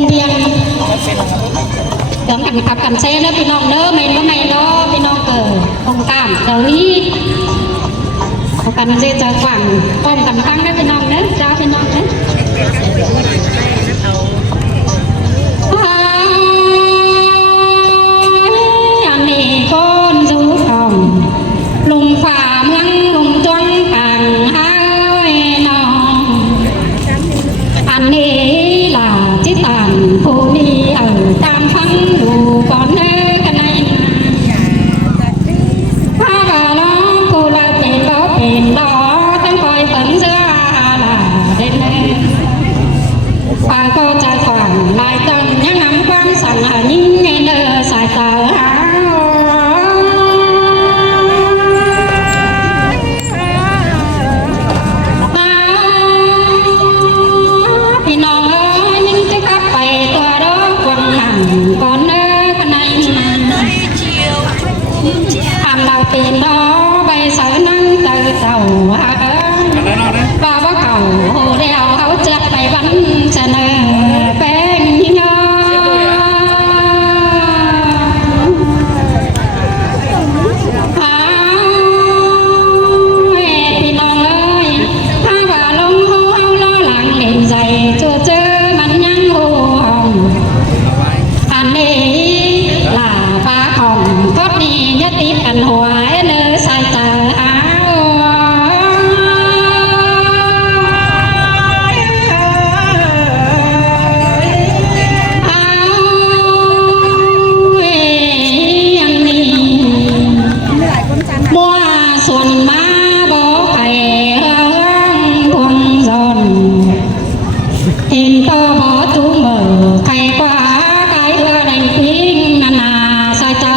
งเบียงเดี๋ยวกันขับกันเซ่เนอะพี่น้องเนอะไม่ก็ไม่ล้อพี่น้องคงกล้ามเดี๋ยวนี้เอากันเซ่จะกว่างป้อมกันฟังนะพี่น้องเนอะจ้าพี่น้องเนอะอันนี้คนสูงทองลุงฝ่าเมืองลุงจ้วงต่างหายน้องอันนี้ล่ะจิตตันผู้มีตามฟังดูก่อนเนื้อกันในถ้าว่าน้องกูละเป็นก็เป็นดอตั้งคอยฝันเสื้อล่ะเด่นฝ่าก็จะฝันลายตั้งยังนำความสั่งยิ่งเงินสายตาก่อนเนื้อกันในทำเราเป็นดอใบสายนั่งเต่าเต่าว่าว่าเก่าเดียวเขาเจ็บไปวันเสนอเป็นยิ่งยอพี่น้องเอ้ยถ้าว่าลงเขาเอาล้อหลังเล่นใจเจอมันยังโหอันนี้ลาฟ้าของพอดนี้ยัดติดกันหัวเนื้อสายตามัวส่วนมาบอกไข่เฮืองพวงซอนเห็นตัวบ่จุ่มไข่กว่าไก่เฮือได้พิงนานาสายตา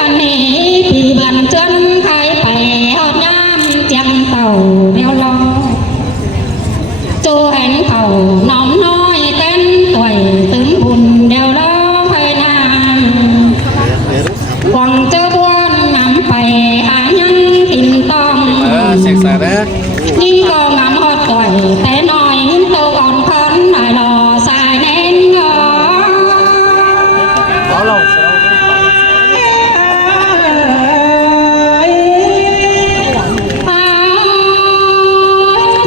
อันนี้พี่บันจนไข่ไปหอดน้ำเจียงเต่าเดียวรอโจเห็นเขาน้องน้อยเต้นต่วยตึงบุญเดียวรอให้นานหวังเจอบ้วนนำไปหายังทิมต้องยิ่งก็งามหอดต่วยแต่น้อยยิ่งโตอ่อนพันหน่อยรอสายแน่นงอ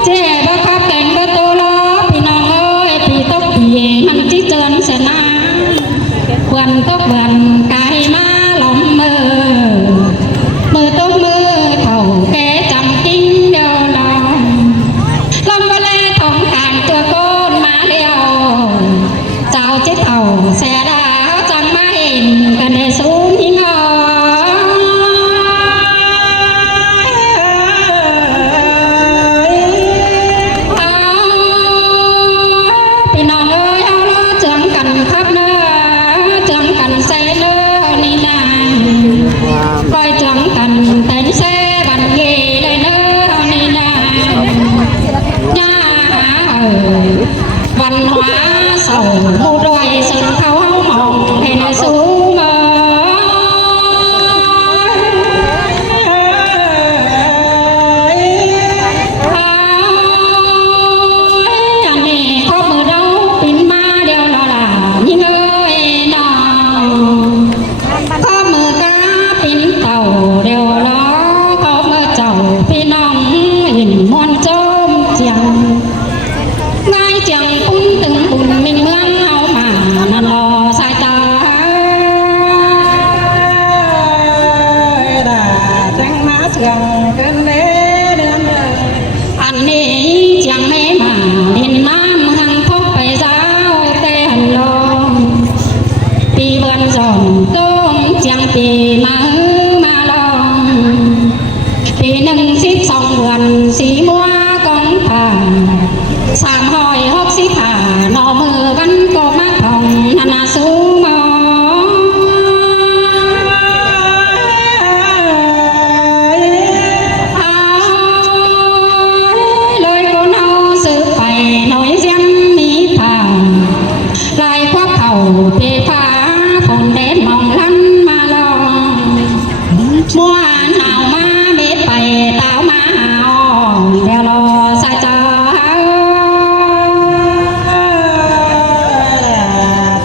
เจ๊บ้าขับแต่งประตูล้อพี่น้องเอ้ยพี่ตกพี่มันจิเจินชนะควรตกเหมือนกายมาหลอมมือตกมือเท่าแกจำกิ้งเดียวลองไปเลยทองทานตัวโกนมาเดียวเจ้าเจ๊เท่าแสดาวจังมาเห็นกันในสูงยิ่งอ่อพี่น้องเอ้ยเอาล้อเจืองกันครับเนื้อเจืองกันใส่เนื้อนี่นานปล่อยเจืองกันแต่งเส่บันเกได้เนื้อนี่นานย่าวันหัวเสาผู้ดอยสุดเขามองเห็นสูงเมื่อ มัวหนาวมาเม็ดไปตาวมาหาอ่อนเดี๋ยวรอสะจอ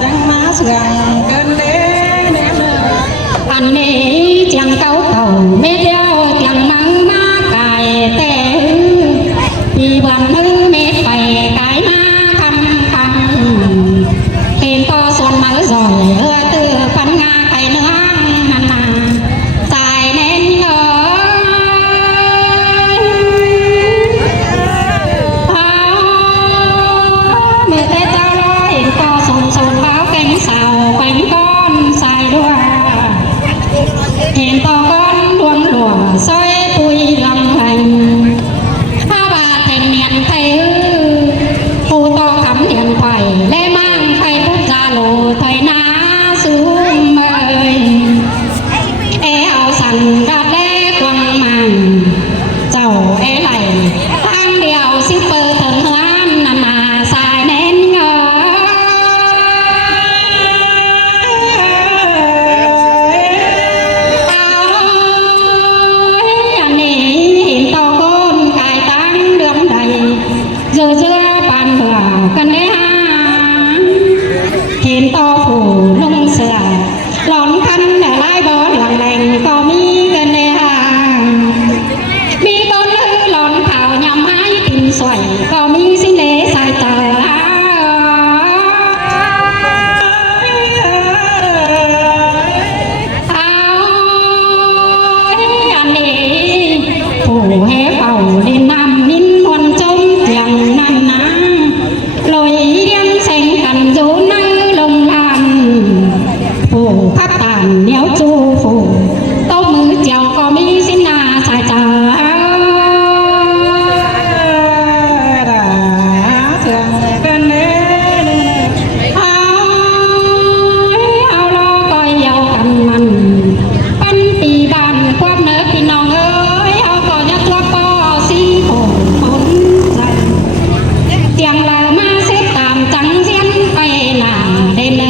จังมาเสืองกันเด้อันนี้เจียงเก่าเม็ดเดียวเจียงมังมาไก่แต่ปีวันมือเม็ดไปไก่มาคำเห็นก็ส่วนมือจ่อยตื้อปันงาไข่เนื้อนันนาสายเน้นเมื่อแต่เจ้าลอยเห็นก็ส่วนเบาแกงเสาแกงก้อนใส่ด้วยเห็นต่อก้อนดวงหลวงซอยปุยลำไห้ข้าบาเต็มเนียนไทยผู้ต่อคำเนียนไข่และมั่งไข่พุทธาโลไทยนาสูงเมยเอาสั่นรัดแลกวังมังเจ้าไหลทางเดียวสิเปิดถึงเฮือนนานาสายเน้นปันเหือกันได้หาเห็นต่อผู้นุ่งเสือหลอนคันแต่ไล่บอหลังแหล่งก็มีกันได้หามีต้นลือหลอนข่าวยำไม้ติ่มสวยก็มีสิเลสายตาอันนี้ผู้แห่เป่าเล่นน้ำนินมนจมเตียงนั่นนะลอยเลี้ยงเซ็งกันอยู่ในลงลำผู้พับตานเหนียวจูผู้โต๊ะมือเจียวก็มีสินาสายตาเอาล้อก็เยากันมันปันปีบานความเนื้อพี่น้องเอ้ยเอาก่อนยัดตัวปอสีโผล่พ้นใจเตียงเรามาเสียตามจังเสียนไปหนาเด่น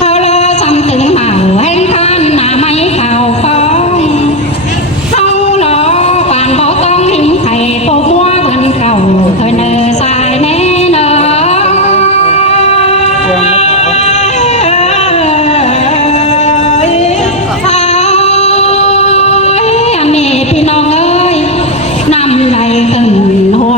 เอาล้อซ้ำถึงเหมาแห่งพันหน้าไม้ข่าวฟ้องเอาล้อป่านบ่ต้องหิ้งไข่โตมัวเงินเก่าเคยเนอสายแน่เนออันนี้พี่น้องเอ้ยนำไหลขึ้นหัว